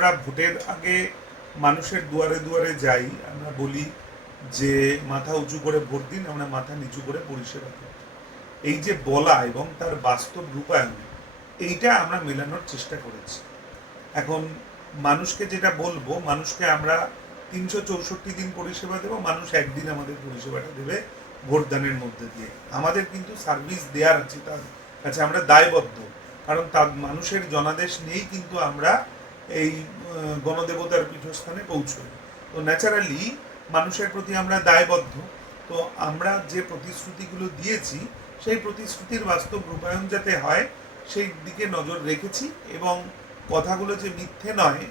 আমরা ভোটের আগে মানুষের দুয়ারে দুয়ারে যাই, আমরা বলি যে মাথা উঁচু করে ভোট দিন, আমরা মাথা নিচু করে পরিষেবা দিই। এই যে বলা এবং তার বাস্তব রূপায়ণ, এইটা আমরা মেলানোর চেষ্টা করেছি। এখন মানুষকে যেটা বলব, মানুষকে আমরা তিনশো চৌষট্টি দিন পরিষেবা দেবো, মানুষ একদিন আমাদের পরিষেবাটা দেবে ভোটদানের মধ্যে দিয়ে। আমাদের কিন্তু সার্ভিস দেওয়ার আছে, তার কাছে আমরা দায়বদ্ধ। কারণ তার মানুষের জনাদেশ নিয়েই কিন্তু আমরা এই গণদেবতার পীঠস্থানে পৌঁছই তো ন্যাচারালি মানুষের প্রতি আমরা দায়বদ্ধ। তো আমরা যে প্রতিশ্রুতিগুলো দিয়েছি, সেই প্রতিশ্রুতির বাস্তব রূপায়ণ যাতে হয়, সেই দিকে নজর রেখেছি এবং কথাগুলো যে মিথ্যে নয়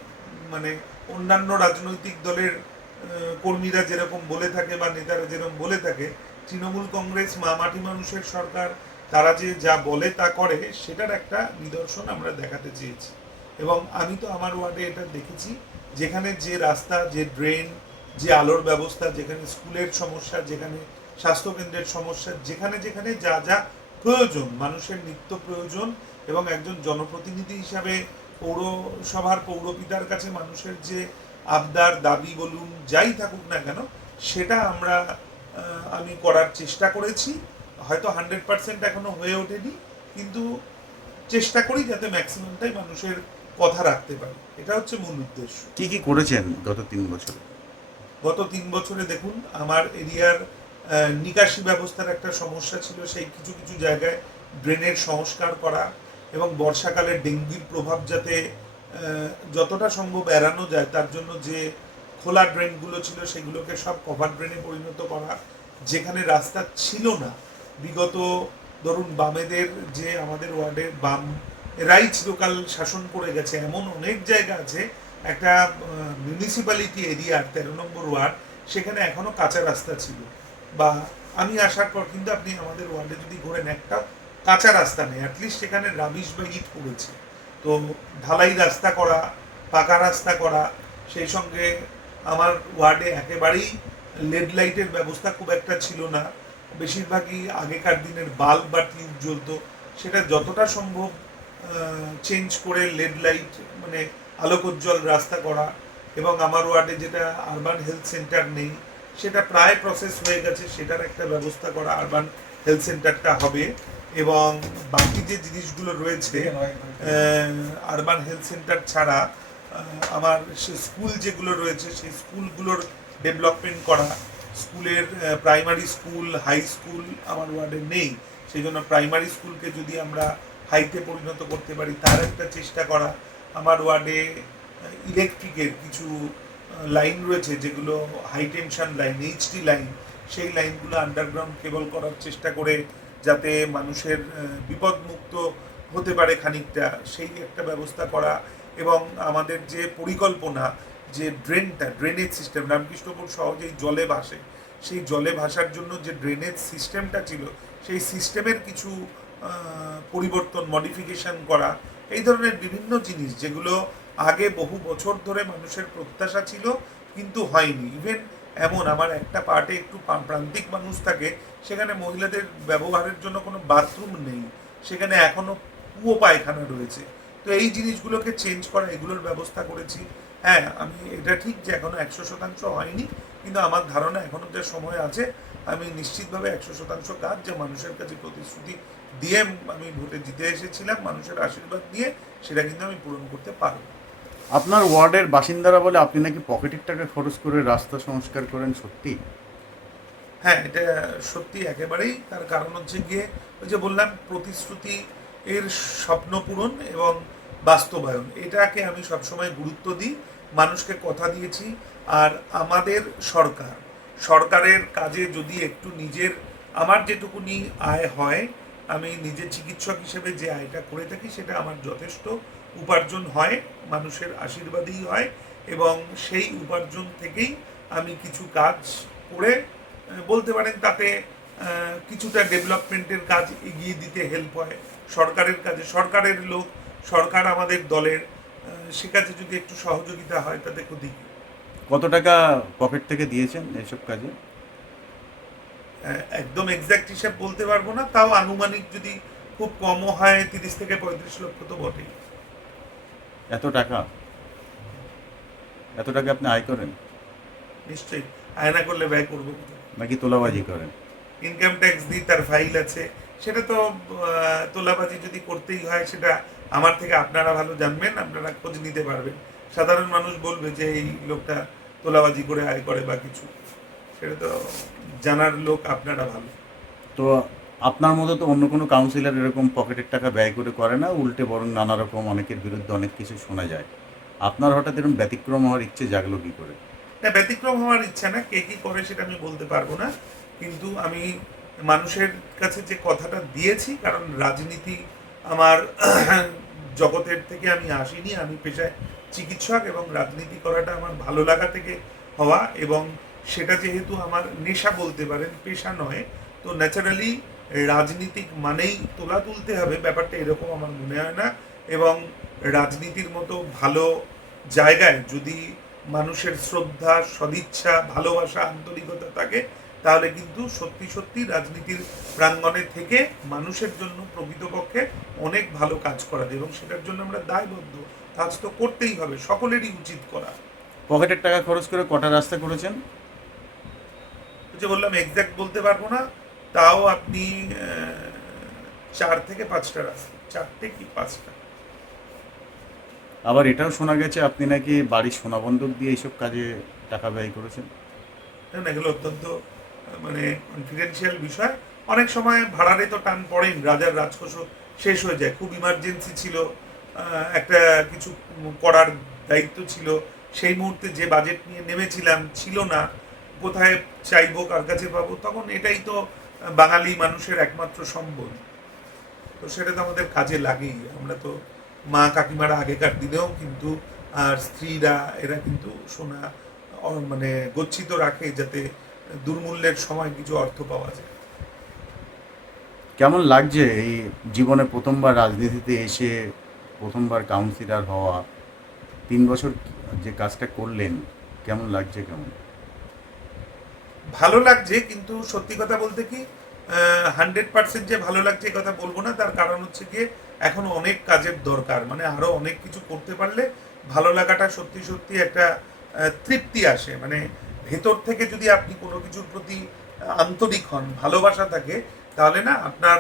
মানে অন্যান্য রাজনৈতিক দলের কর্মীরা যেরকম বলে থাকে বা নেতারা যেরকম বলে থাকে, তৃণমূল কংগ্রেস মা মাটি মানুষের সরকার, তারা যে যা বলে তা করে, সেটার একটা নিদর্শন আমরা দেখাতে চেয়েছি। এবং আমি তো আমার ওয়ার্ডে এটা দেখেছি, যেখানে যে রাস্তা, যে ড্রেন, যে আলোর ব্যবস্থা, যেখানে স্কুলের সমস্যা, যেখানে স্বাস্থ্যকেন্দ্রের সমস্যা, যেখানে যেখানে যা যা প্রয়োজন, মানুষের নিত্য প্রয়োজন এবং একজন জনপ্রতিনিধি হিসাবে পৌরসভার পৌরপিতার কাছে মানুষের যে আবদার, দাবি বলুন, যাই থাকুক না কেন, সেটা আমরা আমি করার চেষ্টা করেছি। হয়তো হান্ড্রেড পার্সেন্ট এখনও হয়ে ওঠেনি, কিন্তু চেষ্টা করি যাতে ম্যাক্সিমামটাই মানুষের কথা রাখতে পারি। এটা হচ্ছে মূল উদ্দেশ্য। কি কি করেছেন গত তিন বছরে? গত তিন বছরে দেখুন আমার এরিয়ার নিকাশি ব্যবস্থার একটা সমস্যা ছিল সেই কিছু কিছু জায়গায় ড্রেনের সংস্কার করা এবং বর্ষাকালে ডেঙ্গির প্রভাব যাতে যতটা সম্ভব এড়ানো যায় তার জন্য যে খোলা ড্রেনগুলো ছিল সেগুলোকে সব কভার ড্রেনে পরিণত করা যেখানে রাস্তা ছিল না। বিগত ধরুন বামেদের যে আমাদের ওয়ার্ডের বাম এরাই লোকাল শাসন করে গেছে, এমন অনেক জায়গা আছে, একটা মিউনিসিপ্যালিটি এরিয়ার তেরো নম্বর ওয়ার্ড, সেখানে এখনও কাঁচা রাস্তা ছিল। বা আমি আসার পর কিন্তু আপনি আমাদের ওয়ার্ডে যদি ঘোরেন, একটা কাঁচা রাস্তা নেই অ্যাটলিস্ট সেখানে রাবিশ বা ইট পড়েছে। তো ঢালাই রাস্তা করা, পাকা রাস্তা করা, সেই সঙ্গে আমার ওয়ার্ডে একেবারেই লেড লাইটের ব্যবস্থা খুব একটা ছিল না। বেশিরভাগই আগেকার দিনের বাল্ব বা টিউব জ্বলতো। সেটা যতটা সম্ভব চেঞ্জ করে লেড লাইট মানে আলোকোজ্জ্বল রাস্তা করা এবং আমার ওয়ার্ডে যেটা আরবান হেলথ সেন্টার নেই সেটা প্রায় প্রসেস হয়ে গেছে সেটার একটা ব্যবস্থা করা আরবান হেলথ সেন্টারটা হবে এবং বাকি যে জিনিসগুলো রয়েছে আরবান হেলথ সেন্টার ছাড়া আমার সে স্কুল যেগুলো রয়েছে সেই স্কুলগুলোর ডেভেলপমেন্ট করা স্কুলের প্রাইমারি স্কুল হাই স্কুল আমার ওয়ার্ডে নেই সেই জন্য প্রাইমারি স্কুলকে যদি আমরা হাইতে পরিণত করতে পারি, তার একটা চেষ্টা করা। আমার ওয়ার্ডে ইলেকট্রিকের কিছু লাইন রয়েছে যেগুলো high tension line HD line সেই লাইনগুলো আন্ডারগ্রাউন্ড কেবল করার চেষ্টা করে যাতে মানুষের বিপদমুক্ত হতে পারে খানিকটা। সেই একটা ব্যবস্থা করা এবং আমাদের যে পরিকল্পনা, যে ড্রেনটা ড্রেনেজ সিস্টেম রামকৃষ্ণপুর সহজেই জলে ভাসে। সেই জলে ভাসার জন্য যে ড্রেনেজ সিস্টেমটা ছিল, সেই সিস্টেমের কিছু পরিবর্তন মডিফিকেশন করা, এই ধরনের বিভিন্ন জিনিস যেগুলো আগে বহু বছর ধরে মানুষের প্রত্যাশা ছিল, কিন্তু হয়নি। ইভেন এমন আমার একটা পার্টে একটু প্রান্তিক মানুষ থাকে, সেখানে মহিলাদের ব্যবহারের জন্য কোনো বাথরুম নেই। সেখানে এখনও কুয়ো পায়খানা রয়েছে। তো এই জিনিসগুলোকে চেঞ্জ করা, এগুলোর ব্যবস্থা করেছি। হ্যাঁ আমি এটা ঠিক যে এখনও একশো শতাংশ হয়নি, কিন্তু আমার ধারণা এখনও যে সময় আছে আমি নিশ্চিতভাবে একশো শতাংশ কাজ যে মানুষের কাছে প্রতিশ্রুতি দিয়ে আমি ভোটে জিতে এসেছিলাম মানুষের আশীর্বাদ দিয়ে সেটা কিন্তু আমি পূরণ করতে পারব। আপনার ওয়ার্ডের বাসিন্দারা বলে আপনি নাকি পকেটের টাকা খরচ করে রাস্তা সংস্কার করেন সত্যি? হ্যাঁ এটা সত্যি একেবারেই। তার কারণ হচ্ছে গিয়ে ওই যে বললাম প্রতিশ্রুতি এর স্বপ্ন পূরণ এবং বাস্তবায়ন। এটাকে আমি সবসময় গুরুত্ব দিই মানুষকে কথা দিয়েছি আর আমাদের সরকার সরকারের কাজে যদি একটু নিজের, আমার যেটুকুনি আয় হয়, আমি নিজে চিকিৎসক হিসেবে যে আয়টা করে থাকি সেটা আমার যথেষ্ট উপার্জন হয়, মানুষের আশীর্বাদেই হয় এবং সেই উপার্জন থেকেই আমি কিছু কাজ করে বলতে পারেন তাতে কিছুটা ডেভেলপমেন্টের কাজ এগিয়ে দিতে হেল্প হয় সরকারের কাজে সরকারের লোক, সরকার আমাদের দলের সে কাজে যদি একটু সহযোগিতা হয় তাতে ক্ষতি? কত টাকা পকেট থেকে দিয়েছেন এইসব কাজে? একদম এক্স্যাক্ট হিসাব বলতে পারব না তাও আনুমানিক যদি খুব কমও হয় তিরিশ থেকে পঁয়ত্রিশ লক্ষ তো বটেই। এত টাকা? এত টাকা আপনি আয় করেন? নিশ্চয়ই আয় না করলে ব্যয় করব নাকি তোলাবাজি করেন? ইনকাম ট্যাক্স দিই তার ফাইল আছে সেটা তো তোলাবাজি যদি করতেই হয় সেটা আমার থেকে আপনারা ভালো জানবেন আপনারা খোঁজ নিতে পারবেন। সাধারণ মানুষ বলবে যে এই লোকটা তোলাবাজি করে আয় করে বা কিছু সেটা তো জানার লোক আপনারা ভালো। তো আপনার মতো তো অন্য কোনো কাউন্সিলর এরকম পকেটের টাকা ব্যয় করে করে না উল্টে বরং নানা রকম অনেকের বিরুদ্ধে অনেক কিছু শোনা যায়। আপনার হঠাৎ এরকম ব্যতিক্রম হওয়ার ইচ্ছে জাগলো কি করে? না ব্যতিক্রম হওয়ার ইচ্ছা না কে কি করে সেটা আমি বলতে পারব না। কিন্তু আমি মানুষের কাছে যে কথাটা দিয়েছি কারণ রাজনীতি আমার জগতের থেকে আমি আসিনি আমি পেশায় চিকিৎসক এবং রাজনীতি করাটা আমার ভালো লাগা থেকে হওয়া এবং সেটা যেহেতু আমার নেশা বলতে পারেন, পেশা নয়, তো ন্যাচারালি রাজনীতিক মানেই তোলা তুলতে হবে। ব্যাপারটা এরকম আমার মনে হয় না এবং রাজনীতির মতো ভালো জায়গায় যদি মানুষের শ্রদ্ধা, সদিচ্ছা, ভালোবাসা, আন্তরিকতা থাকে, তাহলে কিন্তু সত্যি সত্যি রাজনীতির প্রাঙ্গণে থেকে মানুষের জন্য প্রকৃতপক্ষে অনেক ভালো কাজ করা যায় এবং সেটার জন্য আমরা দায়বদ্ধ। কাজ তো করতেই হবে সকলেরই উচিত করা। পকেটের টাকা খরচ করে কটা রাস্তা করেছেন? যে বললাম এক্সাক্ট বলতে পারব না তাও আপনি চার থেকে পাঁচটা রাস্তা চারটে কি পাঁচটা। আবার এটাও শোনা গেছে আপনি নাকি বাড়ির সোনা বন্ধক দিয়ে এইসব কাজে টাকা ব্যয় করেছেন? না, এগুলো অত্যন্ত মানে কনফিডেন্সিয়াল বিষয়। অনেক সময় ভাড়ারে তো টান পড়েন রাজার রাজকোষও শেষ হয়ে যায় খুব ইমার্জেন্সি ছিল। একটা কিছু করার দায়িত্ব ছিল। সেই মুহূর্তে যে বাজেট নিয়ে নেমেছিলাম ছিল না। কোথায় চাইব, কার কাছে পাবো, তখন এটাই তো বাঙালি মানুষের একমাত্র সম্বল। তো সেটা তো আমাদের কাজে লাগেই। আমরা তো মা কাকিমারা আগেকার দিনেও কিন্তু, আর স্ত্রীরা, এরা কিন্তু সোনা মানে গচ্ছিত রাখে যাতে দুর্মূল্যের সময় কিছু অর্থ পাওয়া যায়। কেমন লাগছে এই জীবনে প্রথমবার রাজনীতিতে এসে প্রথমবার কাউন্সিলর হওয়া, তিন বছর যে কাজটা করলেন, কেমন লাগছে কেমন? ভালো লাগছে, কিন্তু সত্যি কথা বলতে কি হান্ড্রেড পার্সেন্ট যে ভালো লাগছে এ কথা বলব না, তার কারণ হচ্ছে গিয়ে এখন অনেক কাজের দরকার মানে আরও অনেক কিছু করতে পারলে ভালো লাগাটা সত্যি সত্যি একটা তৃপ্তি আসে মানে ভেতর থেকে যদি আপনি কোনো কিছুর প্রতি আন্তরিক হন, ভালোবাসা থাকে, তাহলে না আপনার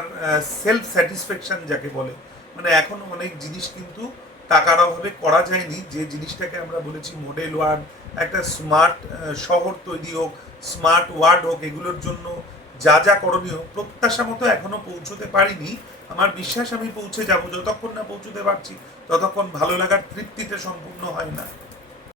সেলফ স্যাটিসফ্যাকশন যাকে বলে মানে এখন অনেক জিনিস কিন্তু টাকার অভাবে করা যায়নি। যে জিনিসটাকে আমরা বলেছি মডেল ওয়ার্ড একটা স্মার্ট শহর তৈরি হোক স্মার্ট ওয়ার্ড হোক, এগুলোর জন্য যা যা করণীয় প্রত্যাশা মতো এখনও পৌঁছতে পারিনি। আমার বিশ্বাস আমি পৌঁছে যাব, যতক্ষণ না পৌঁছতে পারছি, ততক্ষণ ভালো লাগার তৃপ্তিতে সম্পূর্ণ হয় না।